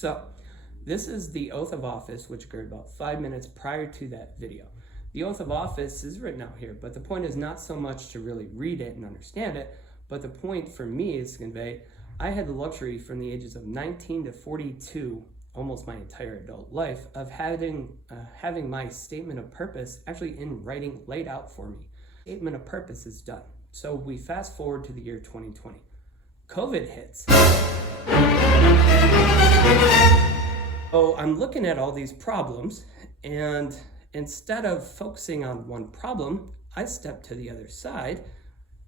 So this is the oath of office, which occurred about 5 minutes prior to that video. The oath of office is written out here, but the point is not so much to really read it and understand it, but the point for me is to convey I had the luxury from the ages of 19 to 42, almost my entire adult life, of having my statement of purpose actually in writing laid out for me. Statement of purpose is done. So we fast forward to the year 2020. COVID hits. So I'm looking at all these problems, and instead of focusing on one problem, I step to the other side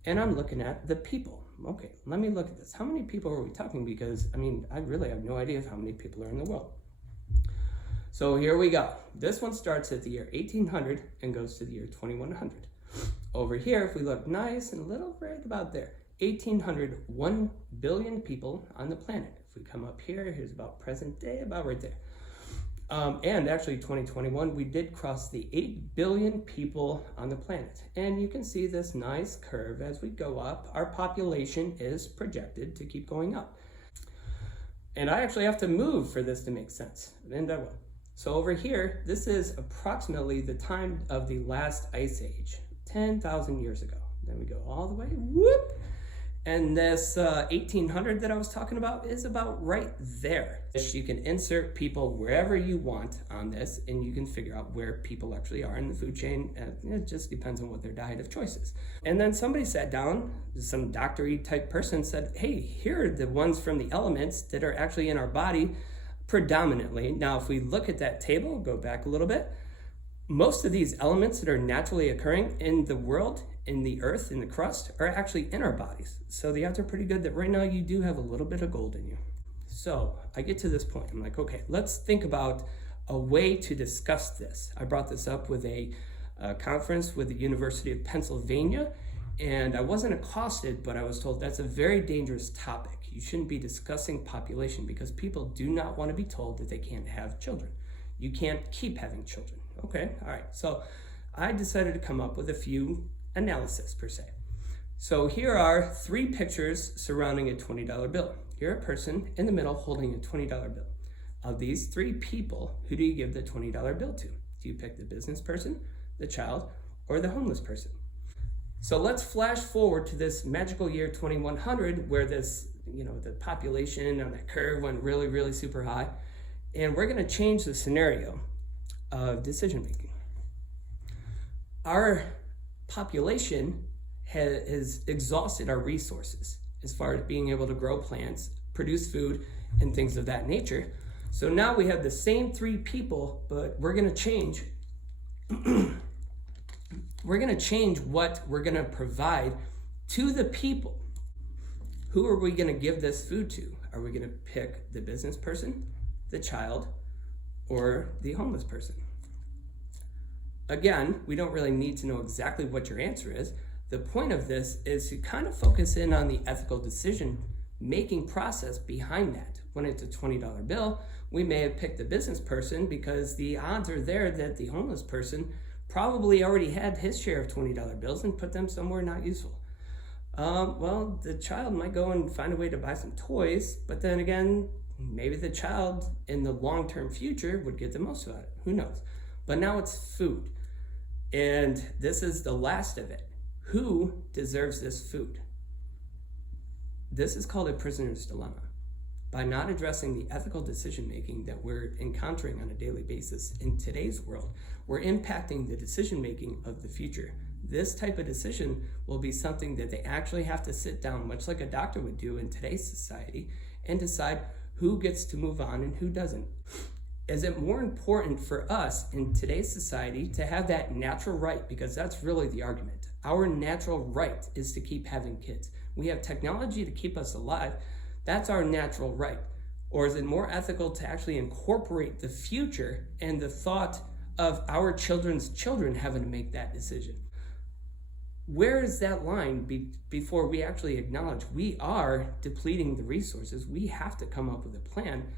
and I'm looking at the people. Okay, let me look at this. How many people are we talking? Because I really have no idea of how many people are in the world. So here we go. This one starts at the year 1800 and goes to the year 2100. Over here, if we look nice and a little right about there, 1800, 1 billion people on the planet. If we come up here, here's about present day, about right there. And actually 2021, we did cross the 8 billion people on the planet. And you can see this nice curve as we go up. Our population is projected to keep going up. And I actually have to move for this to make sense. And I will. So over here, this is approximately the time of the last ice age, 10,000 years ago. Then we go all the way, whoop. And this 1800 that I was talking about is about right there. You can insert people wherever you want on this, and you can figure out where people actually are in the food chain. It just depends on what their diet of choice is. And then somebody sat down, some doctor-y type person said, hey, here are the ones from the elements that are actually in our body predominantly. Now, if we look at that table, go back a little bit, most of these elements that are naturally occurring in the world, in the earth, in the crust, are actually in our bodies. So the odds are pretty good that right now you do have a little bit of gold in you. So I get to this point. I'm like, okay, let's think about a way to discuss this. I brought this up with a conference with the University of Pennsylvania, and I wasn't accosted, but I was told that's a very dangerous topic. You shouldn't be discussing population because people do not want to be told that they can't have children. You can't keep having children. Okay, all right. So I decided to come up with a few analysis per se. So here are 3 pictures surrounding a $20 bill. You're a person in the middle holding a $20 bill. Of these 3 people, who do you give the $20 bill to? Do you pick the business person, the child, or the homeless person? So let's flash forward to this magical year 2100 where this, the population on that curve went really, really super high. And we're going to change the scenario of decision making. Our population has exhausted our resources as far as being able to grow plants, produce food, and things of that nature. So now we have the same 3 people, but we're going to change. We're going to change what we're going to provide to the people. Who are we going to give this food to? Are we going to pick the business person, the child, or the homeless person? Again, we don't really need to know exactly what your answer is. The point of this is to kind of focus in on the ethical decision-making process behind that. When it's a $20 bill, we may have picked the business person because the odds are there that the homeless person probably already had his share of $20 bills and put them somewhere not useful. Well, the child might go and find a way to buy some toys, but then again, maybe the child in the long-term future would get the most out of it. Who knows? But now it's food. And this is the last of it. Who deserves this food? This is called a prisoner's dilemma. By not addressing the ethical decision-making that we're encountering on a daily basis in today's world, we're impacting the decision-making of the future. This type of decision will be something that they actually have to sit down, much like a doctor would do in today's society, and decide who gets to move on and who doesn't. Is it more important for us in today's society to have that natural right? Because that's really the argument. Our natural right is to keep having kids. We have technology to keep us alive. That's our natural right. Or is it more ethical to actually incorporate the future and the thought of our children's children having to make that decision? Where is that line before we actually acknowledge we are depleting the resources? We have to come up with a plan.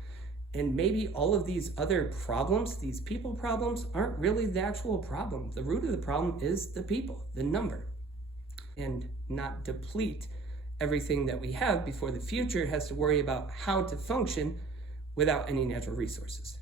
And maybe all of these other problems, these people problems, aren't really the actual problem. The root of the problem is the people, the number, and not deplete everything that we have before the future has to worry about how to function without any natural resources.